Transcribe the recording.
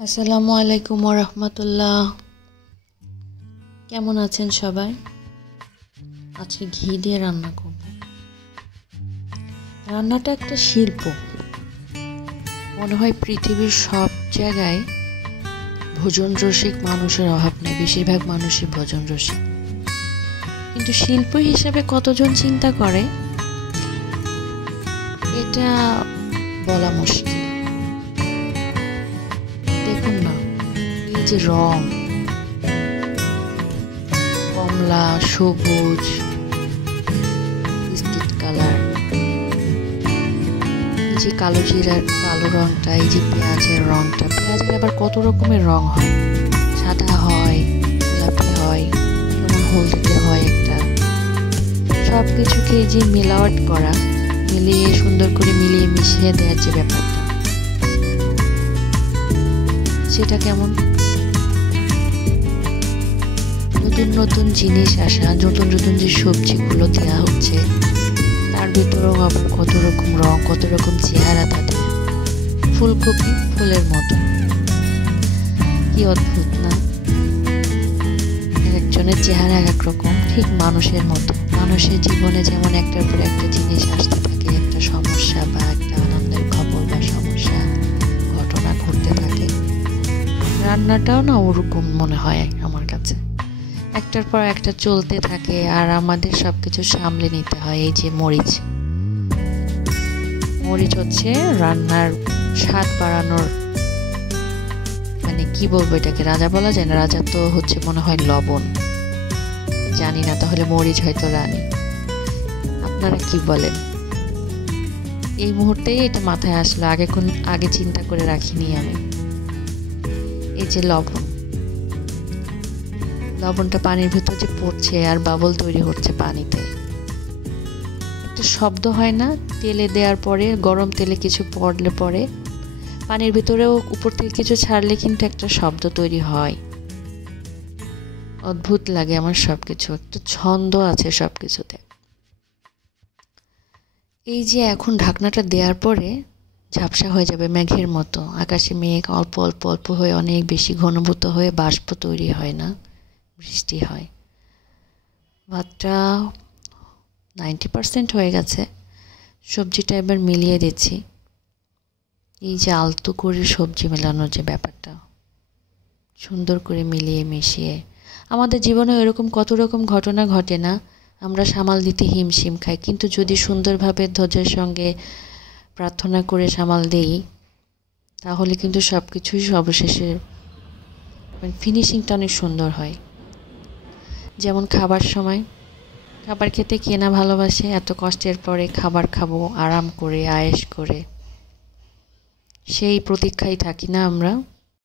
আসসালামু আলাইকুম ওয়া রাহমাতুল্লাহ। কেমন আছেন সবাই? আজকে ঘি দিয়ে রান্না করব। রান্নাটা একটা শিল্প। মনে হয় পৃথিবীর সব জায়গায় ভোজন রসিক মানুষের অভাব নেই, বেশিরভাগ মানুষই ভোজন রসিক। কিন্তু শিল্প হিসাবে কতজন চিন্তা করে এটা বলা মুশকিল। দেখুন না, এই যে রং, কমলা, সবুজ, বিস্কিট কালার, এই যে কালো জিরার কালো রংটা, এই যে পেঁয়াজের রংটা, পেঁয়াজের আবার কত রকমের রং হয়, সাদা হয়, গোলাপি হয়, যেমন হলদিতে হয় একটা। সব কিছুকে এই যে মিলাওয়াট করা, মিলিয়ে সুন্দর করে মিলিয়ে মিশিয়ে দেওয়ার যে ব্যাপারটা, সেটা কেমন? নতুন নতুন জিনিস আসা, নতুন নতুন যে সবজিগুলো দেওয়া হচ্ছে, তার ভিতরেও আবার কত রকম রং, কত রকম চেহারা তাদের। ফুলকপি ফুলের মতো, কি অদ্ভুত না? এক একজনের চেহারা এক এক রকম, ঠিক মানুষের মতো। মানুষের জীবনে যেমন একটার পর একটা জিনিস আসতে থাকে, একটা সমস্যা বা একটা আনন্দের খবর বা সমস্যা ঘটনা ঘটতে থাকে, রান্নাটাও না ওরকম মনে হয় আমার কাছে। একটার পর একটা চলতে থাকে আর আমাদের সব কিছু সামলে নিতে হয়। এই যে মরিচ হচ্ছে রান্নার স্বাদ বাড়ানোর, মানে কি বলবো এটাকে, রাজা বলা যায় না। রাজা তো হচ্ছে মনে হয় লবণ, জানি না, তাহলে মরিচ হয়তো রানী। আপনারা কি বলেন? এই মুহূর্তেই এটা মাথায় আসলো, আগে চিন্তা করে রাখিনি আমি। এই যে লবণটা পানির ভিতর যে পড়ছে আর বাবল তৈরি হচ্ছে পানিতে, একটা শব্দ হয় না? তেলে দেওয়ার পরে, গরম তেলে কিছু পড়লে পরে পানির ভিতরেও উপর থেকে কিছু ছাড়লে কিন্তু একটা শব্দ তৈরি হয়। অদ্ভুত লাগে আমার সবকিছু, একটা ছন্দ আছে সবকিছুতে। এই যে এখন ঢাকনাটা দেওয়ার পরে ঝাপসা হয়ে যাবে মেঘের মতো, আকাশে মেঘ অল্প অল্প অল্প হয়ে অনেক বেশি ঘনীভূত হয়ে বাষ্প তৈরি হয়, না বৃষ্টি হয়। ভাতটা 90% হয়ে গেছে। সবজিটা এবার মিলিয়ে দিচ্ছি। এই যে আলতো করে সবজি মেলানোর যে ব্যাপারটা, সুন্দর করে মিলিয়ে মিশিয়ে, আমাদের জীবনে এরকম কত রকম ঘটনা ঘটে না? আমরা সামাল দিতে হিমশিম খাই, কিন্তু যদি সুন্দরভাবে ধৈর্যের সঙ্গে প্রার্থনা করে সামাল দিই, তাহলে কিন্তু সব কিছুই অবশেষে ফিনিশিংটা অনেক সুন্দর হয়। যেমন খাবার সময়, খাবার খেতে কে না ভালোবাসে? এত কষ্টের পরে খাবার খাবো আরাম করে, আয়েশ করে, সেই প্রতীক্ষায় থাকি না আমরা?